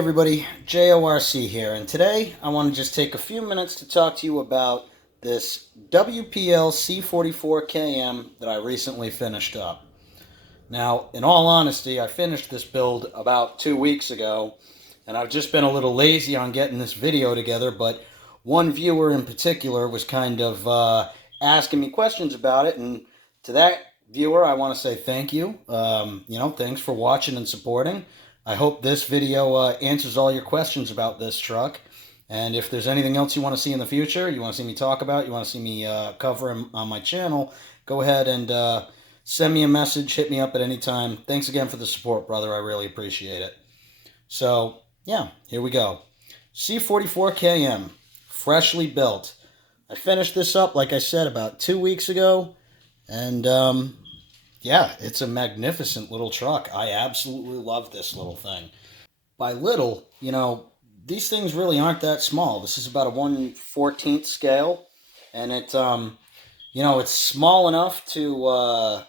everybody, JORC here, and today I want to just take a few minutes to talk to you about this WPL C44KM that I recently finished up. Now, in all honesty, I finished this build about 2 weeks ago, and I've just been a little lazy on getting this video together, but one viewer in particular was kind of asking me questions about it, and to that viewer, I want to say thank you. Thanks for watching and supporting. I hope this video answers all your questions about this truck. And if there's anything else you want to see in the future, you want to see me talk about, you want to see me cover on my channel, go ahead and send me a message, hit me up at any time. Thanks again for the support, brother. I really appreciate it. So, yeah, here we go. C44KM, freshly built. I finished this up, like I said, about 2 weeks ago. And, yeah, it's a magnificent little truck. I absolutely love this little thing. By little, these things really aren't that small. This is about a 1/14 scale, and it's small enough to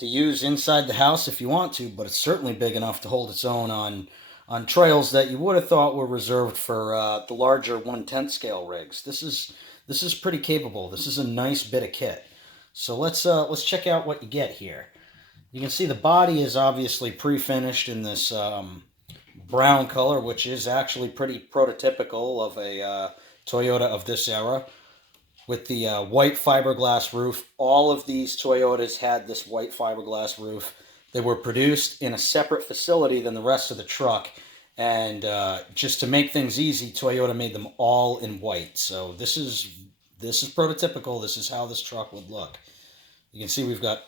use inside the house if you want to, but it's certainly big enough to hold its own on trails that you would have thought were reserved for the larger 1/10 scale rigs. This is pretty capable. This is a nice bit of kit. So let's check out what you get here. You can see the body is obviously pre-finished in this brown color, which is actually pretty prototypical of a Toyota of this era, with the white fiberglass roof. All of these Toyotas had this white fiberglass roof. They were produced in a separate facility than the rest of the truck, and just to make things easy, Toyota made them all in white. So this is prototypical. This is how this truck would look. You can see we've got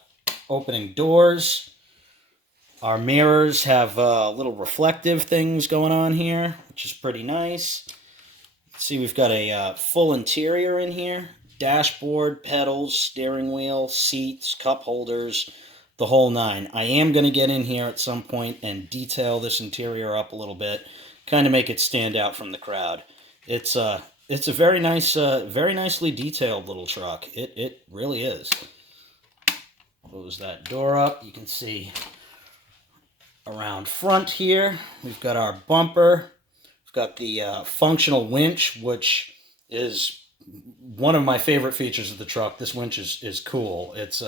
opening doors. Our mirrors have little reflective things going on here, which is pretty nice. See, we've got a full interior in here. Dashboard, pedals, steering wheel, seats, cup holders, the whole nine. I am going to get in here at some point and detail this interior up a little bit, kind of make it stand out from the crowd. It's a very nice, very nicely detailed little truck. It really is. Close that door up. You can see around front here, we've got our bumper. We've got the functional winch, which is one of my favorite features of the truck. This winch is cool. It's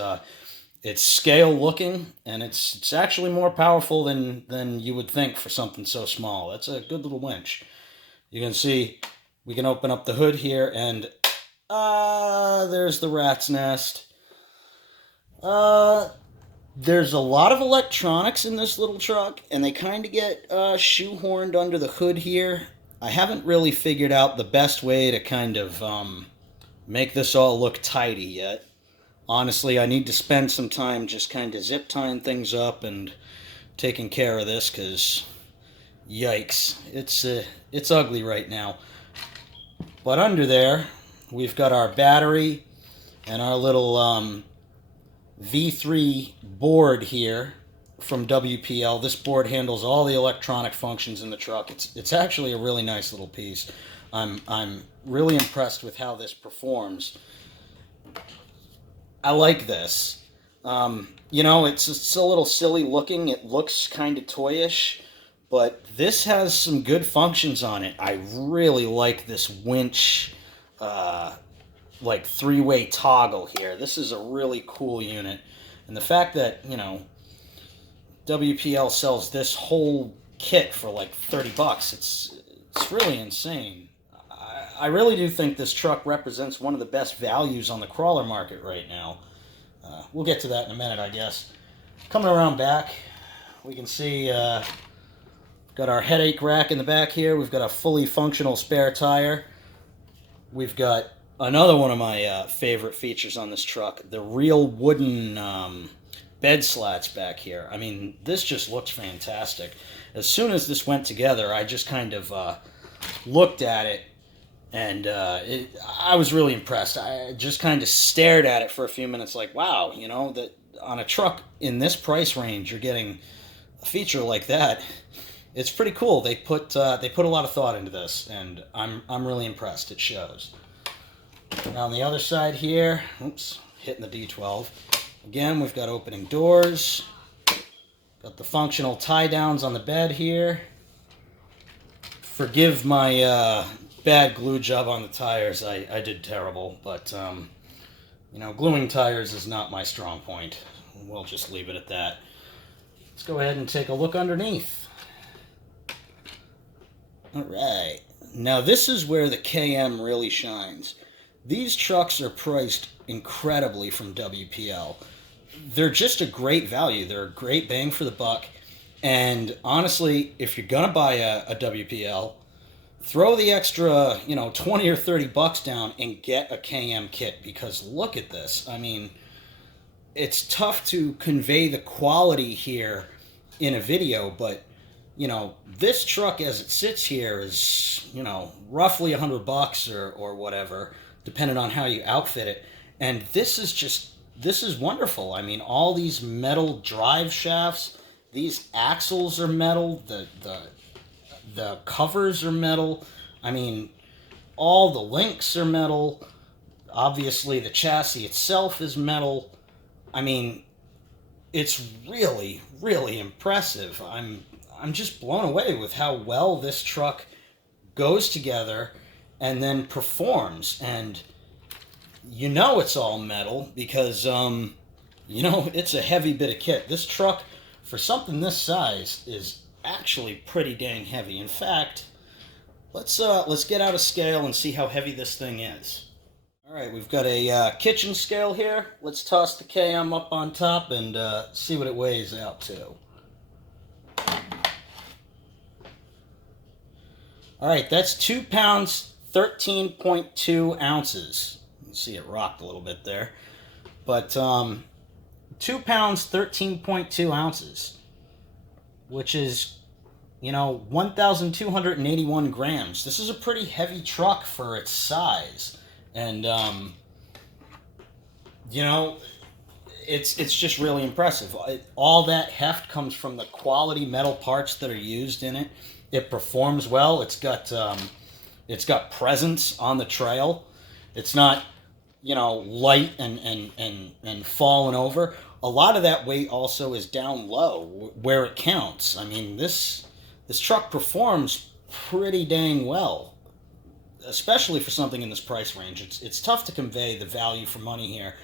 scale looking, and it's actually more powerful than you would think for something so small. That's a good little winch. You can see we can open up the hood here, and there's the rat's nest. There's a lot of electronics in this little truck, and they kind of get shoehorned under the hood here. I haven't really figured out the best way to kind of make this all look tidy yet. Honestly, I need to spend some time just kind of zip tying things up and taking care of this, because yikes, it's ugly right now. But under there, we've got our battery and our little V3 board here from WPL. This board handles all the electronic functions in the truck. It's actually a really nice little piece. I'm really impressed with how this performs. I like this. It's a little silly looking. It looks kind of toyish, but this has some good functions on it. I really like this winch, like three-way toggle here. This is a really cool unit, and the fact that WPL sells this whole kit for like $30, it's really insane. I really do think this truck represents one of the best values on the crawler market right now. We'll get to that in a minute, I guess. Coming around back, we can see got our headache rack in the back here. We've got a fully functional spare tire. We've got another one of my favorite features on this truck, the real wooden bed slats back here. I mean, this just looks fantastic. As soon as this went together, I just kind of looked at it, and I was really impressed. I just kind of stared at it for a few minutes like, wow, that on a truck in this price range, you're getting a feature like that. It's pretty cool. They put a lot of thought into this, and I'm really impressed. It shows. And on the other side here, oops, hitting the D12. Again, we've got opening doors. Got the functional tie downs on the bed here. Forgive my bad glue job on the tires. I did terrible, but gluing tires is not my strong point. We'll just leave it at that. Let's go ahead and take a look underneath. All right. Now this is where the KM really shines. These trucks are priced incredibly from WPL. They're just a great value. They're a great bang for the buck. And honestly, if you're going to buy a WPL, throw the extra, 20 or 30 bucks down and get a KM kit, because look at this. I mean, it's tough to convey the quality here in a video, but this truck as it sits here is, roughly $100 or whatever, depending on how you outfit it. And this is wonderful. I mean, all these metal drive shafts, these axles are metal, the covers are metal. I mean, all the links are metal. Obviously, the chassis itself is metal. I mean, it's really, really impressive. I'm just blown away with how well this truck goes together and then performs. And it's all metal because it's a heavy bit of kit. This truck, for something this size, is actually pretty dang heavy. In fact, let's get out a scale and see how heavy this thing is. All right, we've got a kitchen scale here. Let's toss the KM up on top and see what it weighs out to. All right, that's 2 pounds, 13.2 ounces. You can see it rocked a little bit there. But 2 pounds, 13.2 ounces, which is, 1,281 grams. This is a pretty heavy truck for its size. And, it's just really impressive. All that heft comes from the quality metal parts that are used in it. It performs well. It's got presence on the trail. It's not, light and falling over. A lot of that weight also is down low where it counts. I mean, this truck performs pretty dang well, especially for something in this price range. It's tough to convey the value for money here.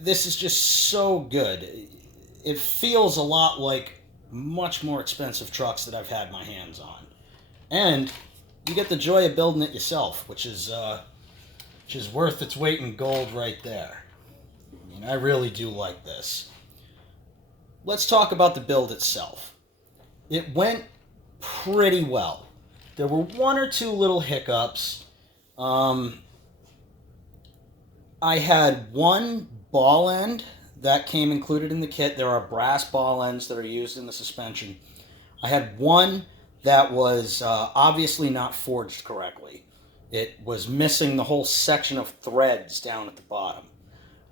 This is just so good. It feels a lot like much more expensive trucks that I've had my hands on. And you get the joy of building it yourself, which is worth its weight in gold right there. I mean, I really do like this. Let's talk about the build itself. It went pretty well. There were one or two little hiccups. I had one ball end that came included in the kit. There are brass ball ends that are used in the suspension. I had one that was obviously not forged correctly. It was missing the whole section of threads down at the bottom.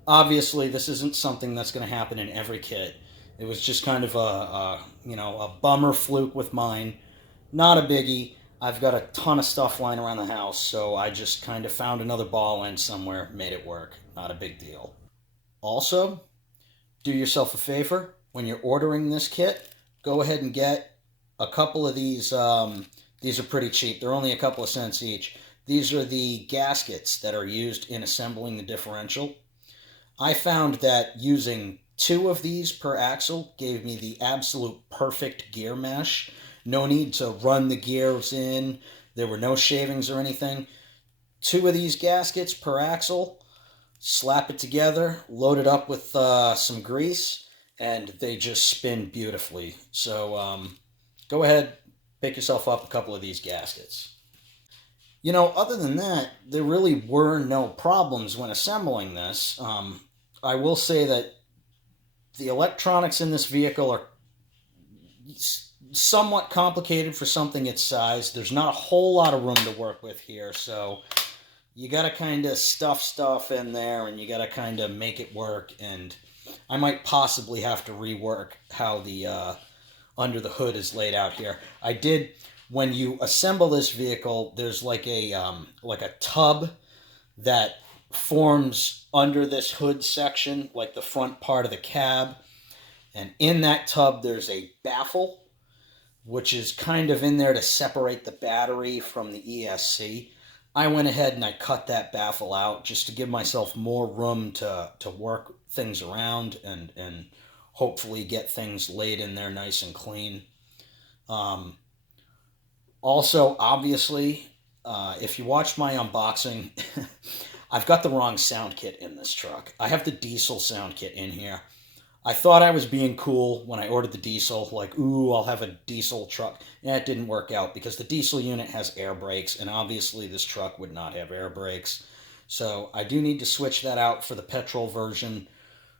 Obviously, this isn't something that's going to happen in every kit. It was just kind of a bummer fluke with mine. Not a biggie. I've got a ton of stuff lying around the house, so I just kind of found another ball end somewhere, made it work. Not a big deal. Also, do yourself a favor. When you're ordering this kit, go ahead and get a couple of these. These are pretty cheap. They're only a couple of cents each. These are the gaskets that are used in assembling the differential. I found that using 2 of these per axle gave me the absolute perfect gear mesh. No need to run the gears in. There were no shavings or anything. 2 of these gaskets per axle. Slap it together, load it up with some grease, and they just spin beautifully. So go ahead, pick yourself up a couple of these gaskets. Other than that, there really were no problems when assembling this. I will say that the electronics in this vehicle are somewhat complicated for something its size. There's not a whole lot of room to work with here, so you got to kind of stuff stuff in there, and you got to kind of make it work. And I might possibly have to rework how the under the hood is laid out here. I did, when you assemble this vehicle, there's like a tub that forms under this hood section, like the front part of the cab. And in that tub, there's a baffle which is kind of in there to separate the battery from the ESC. I went ahead and I cut that baffle out just to give myself more room to work things around and hopefully get things laid in there nice and clean. Um, Also, obviously, if you watched my unboxing, I've got the wrong sound kit in this truck. I have the diesel sound kit in here. I thought I was being cool when I ordered the diesel, like, ooh, I'll have a diesel truck. Yeah, it didn't work out because the diesel unit has air brakes, and obviously this truck would not have air brakes. So I do need to switch that out for the petrol version.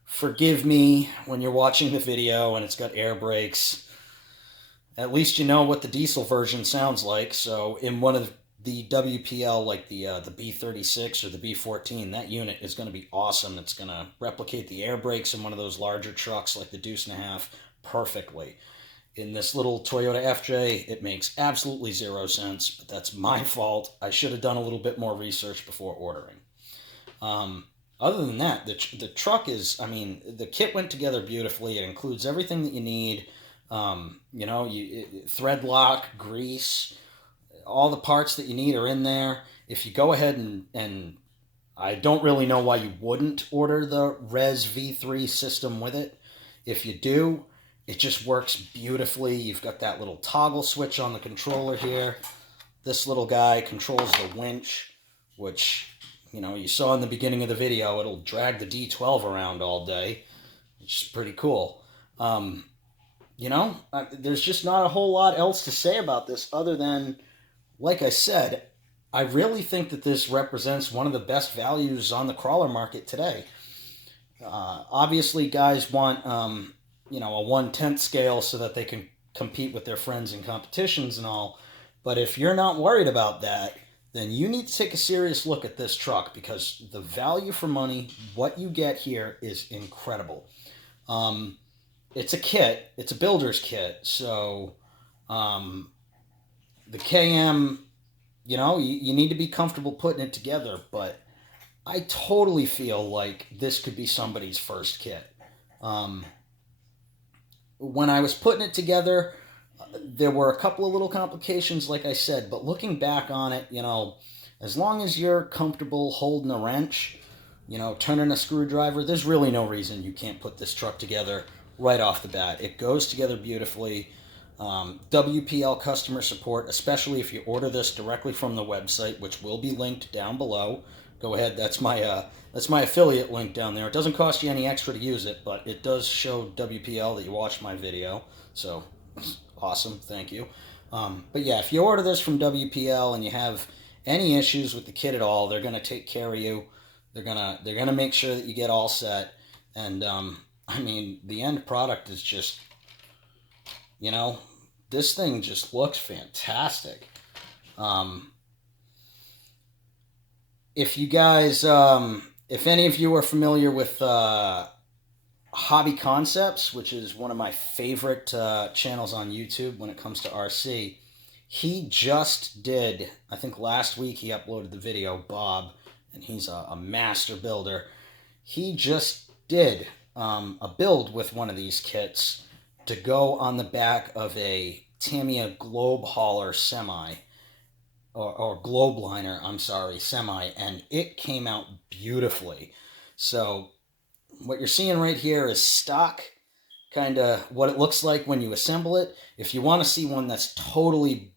Forgive me when you're watching the video and it's got air brakes. At least you know what the diesel version sounds like. So in one of the WPL, like the B36 or the B14, that unit is going to be awesome. It's going to replicate the air brakes in one of those larger trucks like the Deuce and a Half perfectly. In this little Toyota FJ, it makes absolutely zero sense, but that's my fault. I should have done a little bit more research before ordering. Other than that, the truck is, I mean, the kit went together beautifully. It includes everything that you need. Thread lock, grease, all the parts that you need are in there. If you go ahead and I don't really know why you wouldn't order the Res V3 system with it. If you do, it just works beautifully. You've got that little toggle switch on the controller here. This little guy controls the winch, which, you saw in the beginning of the video. It'll drag the D12 around all day, which is pretty cool. There's just not a whole lot else to say about this other than, like I said, I really think that this represents one of the best values on the crawler market today. Obviously, guys want, a 1/10 scale so that they can compete with their friends in competitions and all. But if you're not worried about that, then you need to take a serious look at this truck because the value for money, what you get here, is incredible. It's a kit. It's a builder's kit. So the KM, you need to be comfortable putting it together. But I totally feel like this could be somebody's first kit. When I was putting it together, there were a couple of little complications, like I said. But looking back on it, as long as you're comfortable holding a wrench, turning a screwdriver, there's really no reason you can't put this truck together right off the bat. It goes together beautifully. WPL customer support, especially if you order this directly from the website, which will be linked down below. Go ahead, that's my affiliate link down there. It doesn't cost you any extra to use it, but it does show WPL that you watched my video. So awesome, thank you. But yeah, if you order this from WPL and you have any issues with the kit at all, they're gonna take care of you. They're gonna make sure that you get all set. And the end product is just, this thing just looks fantastic. If you guys, if any of you are familiar with Hobby Concepts, which is one of my favorite channels on YouTube when it comes to RC, he just did, I think last week he uploaded the video, Bob, and he's a master builder. He just did a build with one of these kits to go on the back of a Tamiya Globe Hauler semi, or Globe Liner, I'm sorry, semi, and it came out beautifully. So what you're seeing right here is stock, kind of what it looks like when you assemble it. If you want to see one that's totally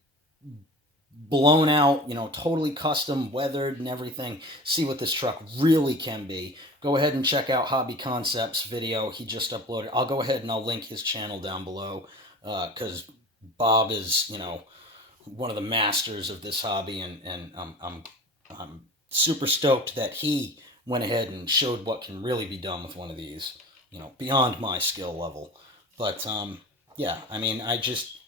blown out, totally custom, weathered and everything, see what this truck really can be, go ahead and check out Hobby Concepts video he just uploaded. I'll go ahead and I'll link his channel down below because Bob is, one of the masters of this hobby, and I'm super stoked that he went ahead and showed what can really be done with one of these, beyond my skill level. But yeah, I just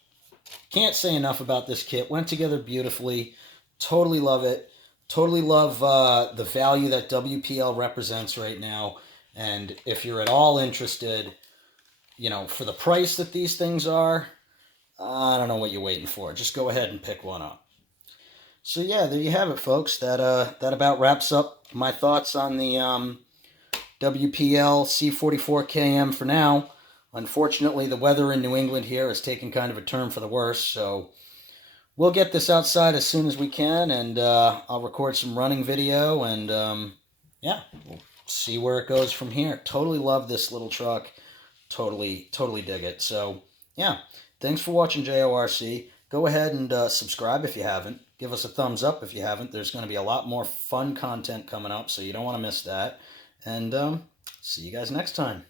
can't say enough about this kit. Went together beautifully. Totally love it. Totally love the value that WPL represents right now. And if you're at all interested, for the price that these things are, I don't know what you're waiting for. Just go ahead and pick one up. So yeah, there you have it, folks. That about wraps up my thoughts on the WPL C44KM for now. Unfortunately, the weather in New England here has taken kind of a turn for the worse, so we'll get this outside as soon as we can, and I'll record some running video, and yeah, we'll see where it goes from here. Totally love this little truck. Totally dig it. So, yeah, thanks for watching JORC. Go ahead and subscribe if you haven't. Give us a thumbs up if you haven't. There's going to be a lot more fun content coming up, so you don't want to miss that. And see you guys next time.